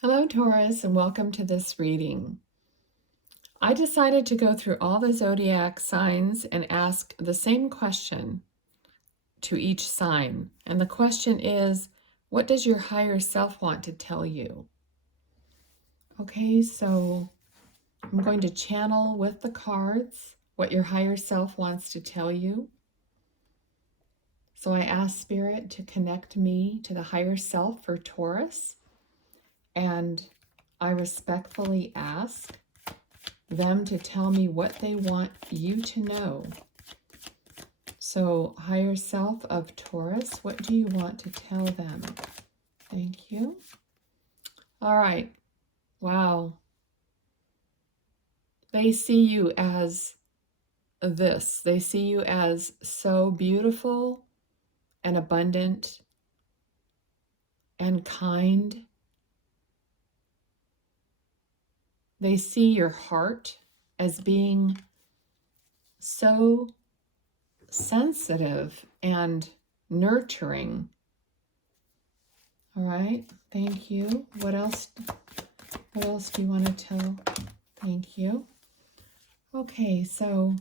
Hello, Taurus, and welcome to this reading. I decided to go through all the zodiac signs and ask the same question to each sign. And the question is, what does your higher self want to tell you? Okay, so I'm going to channel with the cards what your higher self wants to tell you. So I ask Spirit to connect me to the higher self for Taurus, and I respectfully ask them to tell me what they want you to know. So, higher self of Taurus, what do you want to tell them? Thank you. All right. Wow. They see you as this. They see you as so beautiful and abundant and kind. They see your heart as being so sensitive and nurturing. All right, thank you. What else do you want to tell? Thank you. Okay, so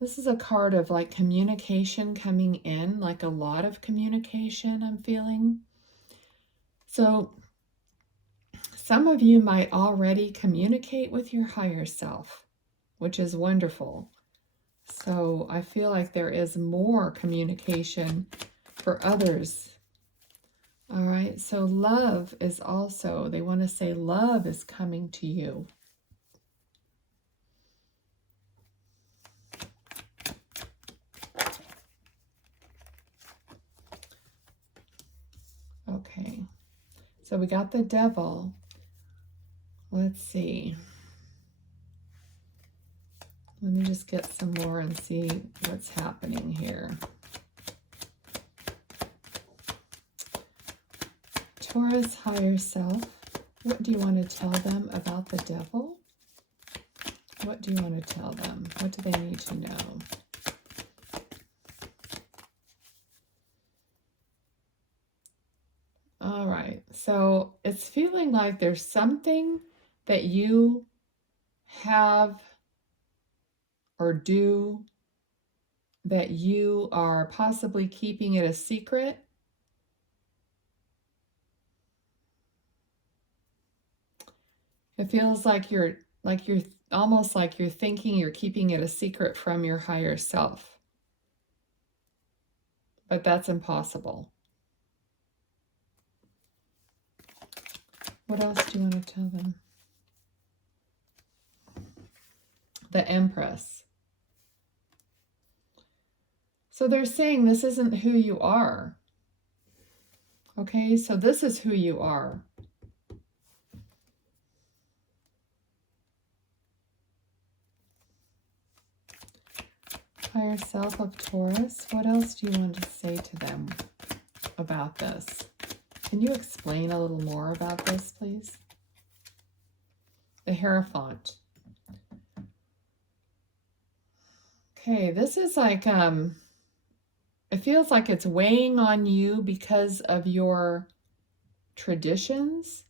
this is a card of like communication coming in, like a lot of communication I'm feeling. So some of you might already communicate with your higher self, which is wonderful. So I feel like there is more communication for others. All right, so love is also, they want to say love is coming to you. Okay, so we got the devil. Let's see. Let me just get some more and see what's happening here. Taurus higher self, what do you want to tell them about the devil? What do you want to tell them? What do they need to know? All right, so it's feeling like there's something that you have or do that you are possibly keeping it a secret. It feels like you're almost like you're thinking you're keeping it a secret from your higher self. But that's impossible. What else do you want to tell them? The Empress. So they're saying this isn't who you are. Okay, so this is who you are. Higher self of Taurus, what else do you want to say to them about this? Can you explain a little more about this, please? The Hierophant. Okay, this is like, it feels like it's weighing on you because of your traditions.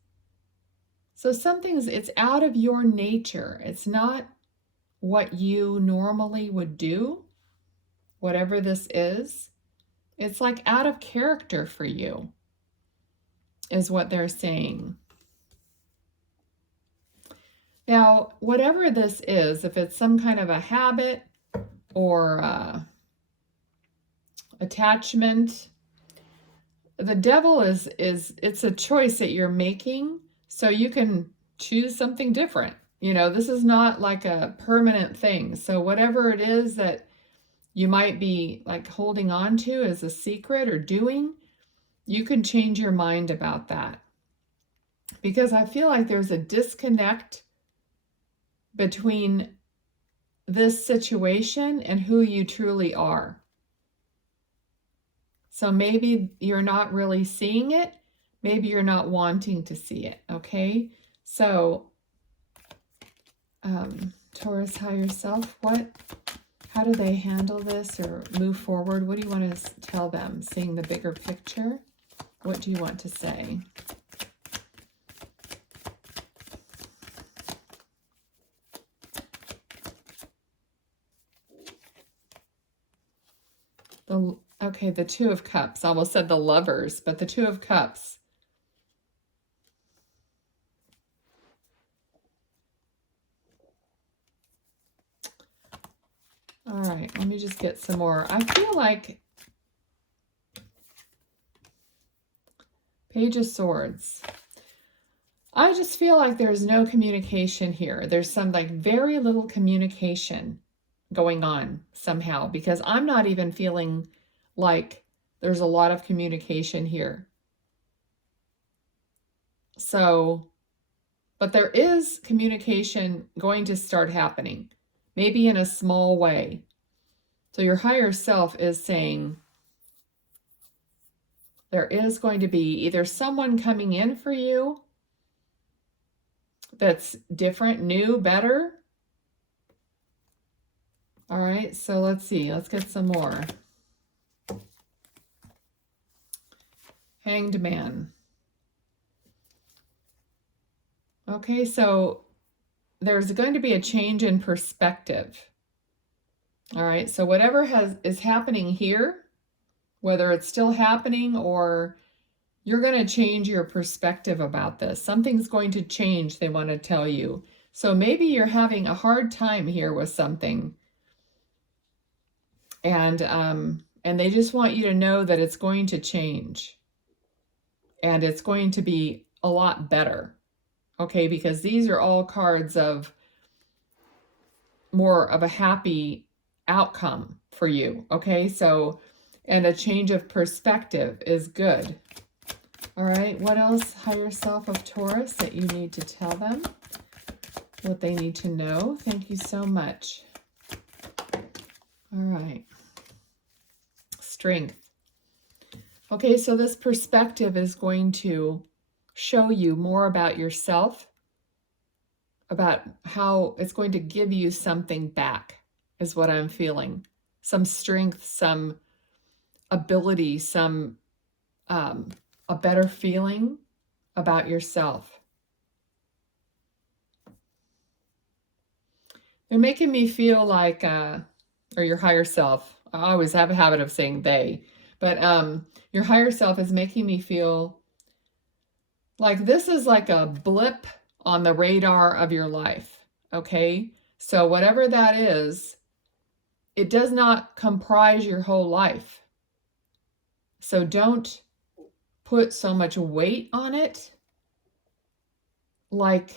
So it's out of your nature. It's not what you normally would do, whatever this is. It's like out of character for you, is what they're saying. Now, whatever this is, if it's some kind of a habit or attachment, the devil it's a choice that you're making, so you can choose something different. You know, this is not like a permanent thing. So whatever it is that you might be like holding on to as a secret or doing, you can change your mind about that. Because I feel like there's a disconnect between this situation and who you truly are. So maybe you're not really seeing it. Maybe you're not wanting to see it, okay? So, Taurus higher self, how do they handle this or move forward? What do you want to tell them? Seeing the bigger picture? What do you want to say? Okay, the Two of Cups. I almost said the Lovers, but the Two of Cups. All right, let me just get some more. I feel like Page of Swords. I just feel like there's no communication here. There's some like very little communication going on somehow, because I'm not even feeling like there's a lot of communication here. So, but there is communication going to start happening, maybe in a small way. So your higher self is saying there is going to be either someone coming in for you that's different, new, better. All right, so let's see. Let's get some more. Hanged Man. Okay, so there's going to be a change in perspective. All right, so whatever is happening here, whether it's still happening or you're going to change your perspective about this. Something's going to change, they want to tell you. So maybe you're having a hard time here with something. And they just want you to know that it's going to change. And it's going to be a lot better. Okay, because these are all cards of more of a happy outcome for you. Okay, so, and a change of perspective is good. All right, what else, higher self of Taurus, that you need to tell them? What they need to know. Thank you so much. All right. Strength. Okay, so this perspective is going to show you more about yourself, about how it's going to give you something back, is what I'm feeling. Some strength, some ability, some a better feeling about yourself. They're making me feel like, or your higher self. I always have a habit of saying they, but your higher self is making me feel like this is like a blip on the radar of your life. Okay, so whatever that is, it does not comprise your whole life. So don't put so much weight on it, like,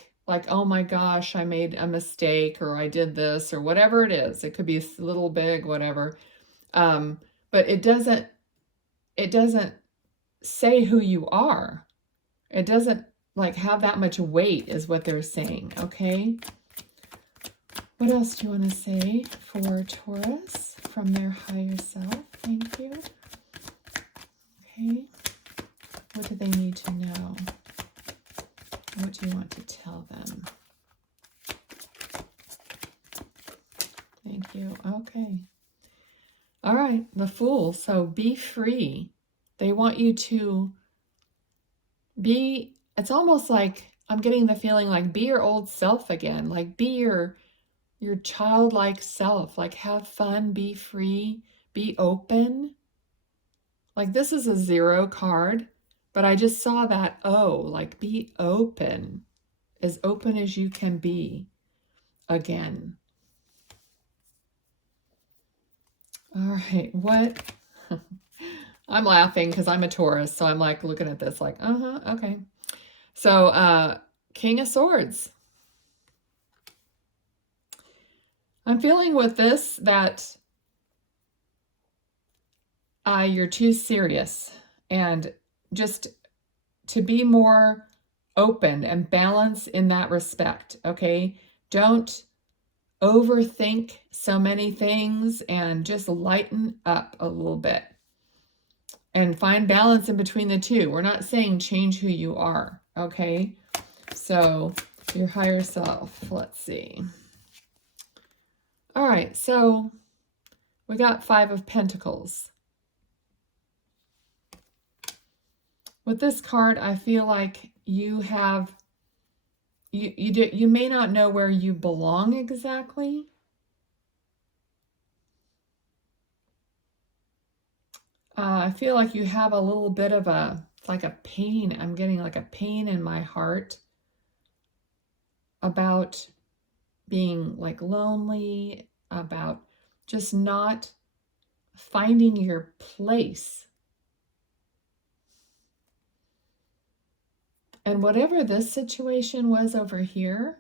oh my gosh, I made a mistake, or I did this, or whatever it is. It could be a little, big, whatever. But it doesn't say who you are. It doesn't like have that much weight, is what they're saying. Okay. What else do you want to say for Taurus from their higher self? Thank you. Okay. What do they need to know? What do you want to tell them? Thank you. Okay. All right. The Fool. So be free. They want you to be, it's almost like I'm getting the feeling like be your old self again. Like be your childlike self. Like have fun, be free, be open. Like this is a 0 card, but I just saw that O, like be open as you can be again. All right, what? I'm laughing because I'm a Taurus, so I'm like looking at this like, okay. So King of Swords. I'm feeling with this that you're too serious, and just to be more open and balanced in that respect, okay? Don't overthink so many things and just lighten up a little bit and find balance in between the two. We're not saying change who you are, okay? So your higher self, let's see. All right, so we got 5 of Pentacles. With this card, I feel like you have, you may not know where you belong exactly. I feel like you have a little bit of like a pain. I'm getting like a pain in my heart about being like lonely, about just not finding your place. And whatever this situation was over here,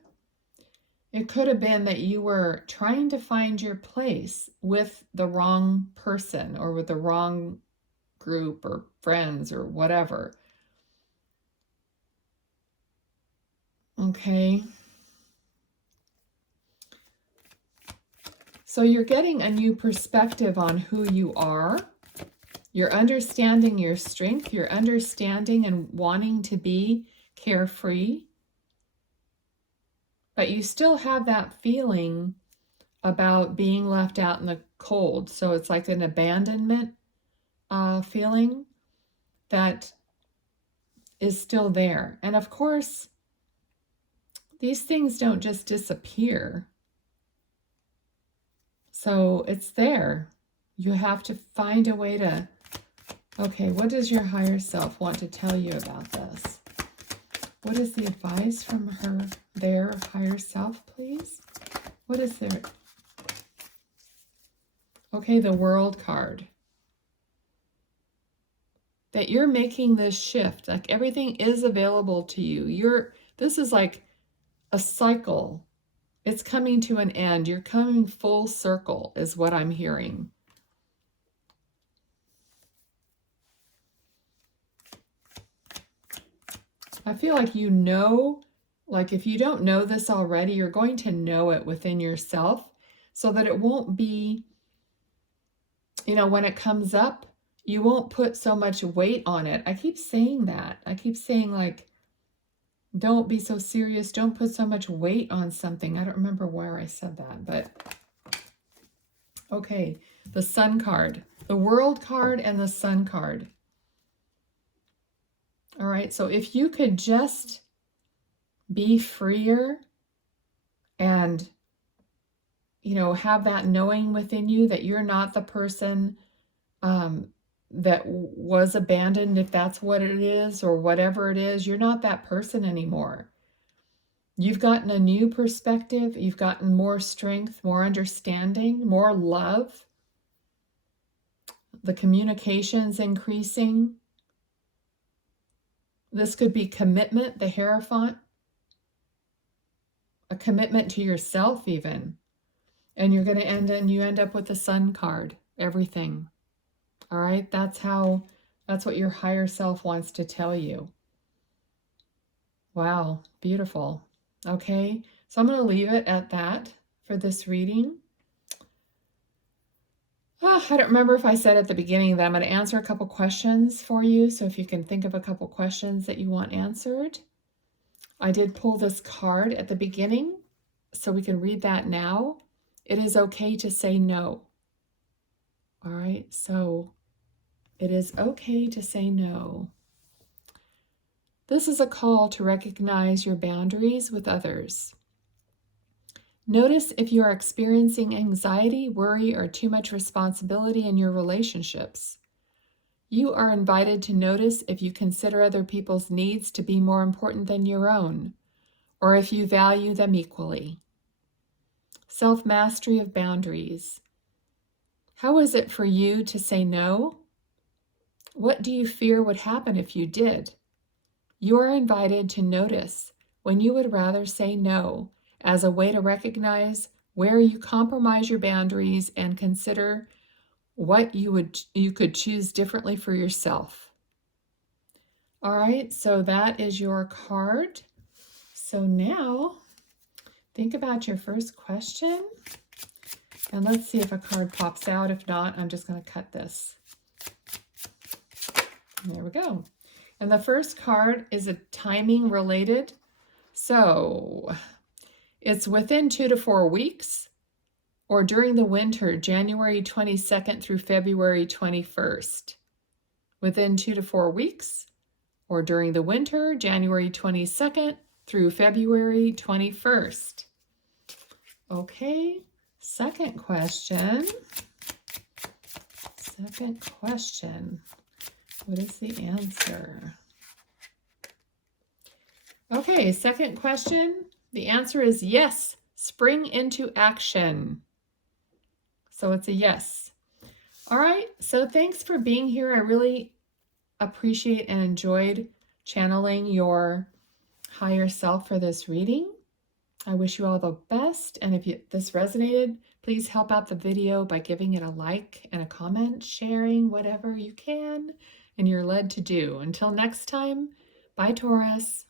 it could have been that you were trying to find your place with the wrong person or with the wrong group or friends or whatever. Okay. So you're getting a new perspective on who you are. You're understanding your strength. You're understanding and wanting to be carefree. But you still have that feeling about being left out in the cold. So it's like an abandonment feeling that is still there. And of course, these things don't just disappear. So it's there. You have to find a way to, okay, what does your higher self want to tell you about this? What is the advice from their higher self, please? What is their, okay, the World card. That you're making this shift, like everything is available to you. This is like a cycle. It's coming to an end. You're coming full circle is what I'm hearing. I feel like you know, like if you don't know this already, you're going to know it within yourself so that it won't be, when it comes up, you won't put so much weight on it. I keep saying that. I keep saying like, don't be so serious. Don't put so much weight on something. I don't remember where I said that, but okay. The Sun card, the World card and the Sun card. All right. So if you could just be freer and, have that knowing within you that you're not the person that was abandoned, if that's what it is, or whatever it is, you're not that person anymore. You've gotten a new perspective. You've gotten more strength, more understanding, more love. The communication's increasing. This could be commitment, the Hierophant, a commitment to yourself even. And you're going to end up with the Sun card, everything. All right, that's what your higher self wants to tell you. Wow, beautiful. Okay, so I'm going to leave it at that for this reading. I don't remember if I said at the beginning that I'm going to answer a couple questions for you. So if you can think of a couple questions that you want answered. I did pull this card at the beginning, so we can read that now. It is okay to say no. All right, so it is okay to say no. This is a call to recognize your boundaries with others. Notice if you are experiencing anxiety, worry, or too much responsibility in your relationships. You are invited to notice if you consider other people's needs to be more important than your own, or if you value them equally. Self-mastery of boundaries. How is it for you to say no? What do you fear would happen if you did? You are invited to notice when you would rather say no as a way to recognize where you compromise your boundaries and consider what you could choose differently for yourself. All right, so that is your card. So now think about your first question. And let's see if a card pops out. If not, I'm just going to cut this. There we go. And the first card is a timing related. So it's within 2 to 4 weeks or during the winter, January 22nd through February 21st. Within 2 to 4 weeks or during the winter, January 22nd through February 21st. Okay, second question. Second question. What is the answer? Okay, second question. The answer is yes. Spring into action. So it's a yes. All right, so thanks for being here. I really appreciate and enjoyed channeling your higher self for this reading. I wish you all the best, and if this resonated, please help out the video by giving it a like and a comment, sharing whatever you can and you're led to do. Until next time, bye Taurus.